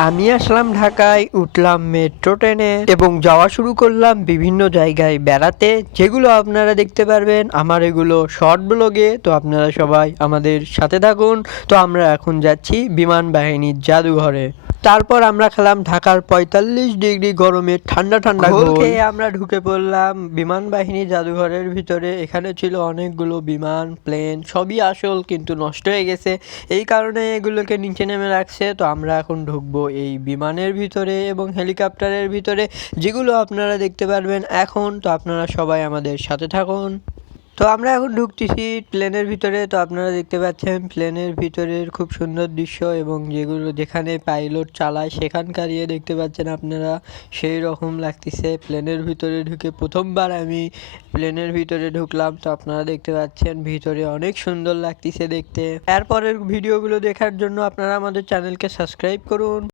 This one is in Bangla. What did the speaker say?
আমি আসলাম ঢাকায়, উঠলাম মেট্রো ট্রেনে এবং যাওয়া শুরু করলাম বিভিন্ন জায়গায় বেড়াতে, যেগুলো আপনারা দেখতে পারবেন আমার এগুলো শর্ট ব্লগে। তো আপনারা সবাই আমাদের সাথে থাকুন। তো আমরা এখন যাচ্ছি বিমান বাহিনীর জাদুঘরে। তারপর আমরা খেলাম ঢাকার 45 ডিগ্রি গরমে ঠান্ডা ঠান্ডা ঘোল খেয়ে আমরা ঢুকে পড়লাম বিমান বাহিনী জাদুঘরের ভিতরে। এখানে ছিল অনেকগুলো বিমান, প্লেন, সবই আসল কিন্তু নষ্ট হয়ে গেছে, এই কারণে এগুলোকে নিচে নেমে রাখছে। তো আমরা এখন ঢুকবো এই বিমানের ভিতরে এবং হেলিকপ্টারের ভিতরে, যেগুলো আপনারা দেখতে পারবেন এখন। তো আপনারা সবাই আমাদের সাথে থাকুন। তো আমরা এখন ঢুকতেছি প্লেনের ভিতরে। তো আপনারা দেখতে পাচ্ছেন প্লেনের ভিতরের খুব সুন্দর দৃশ্য এবং যেখানে পাইলট চালায় সেখানকার দেখতে পাচ্ছেন আপনারা, সেই রকম লাগতেছে। প্লেনের ভিতরে ঢুকে প্রথমবার আমি প্লেনের ভিতরে ঢুকলাম। তো আপনারা দেখতে পাচ্ছেন ভিতরে অনেক সুন্দর লাগতেছে দেখতে। এরপরের ভিডিওগুলো দেখার জন্য আপনারা আমাদের চ্যানেলকে সাবস্ক্রাইব করুন।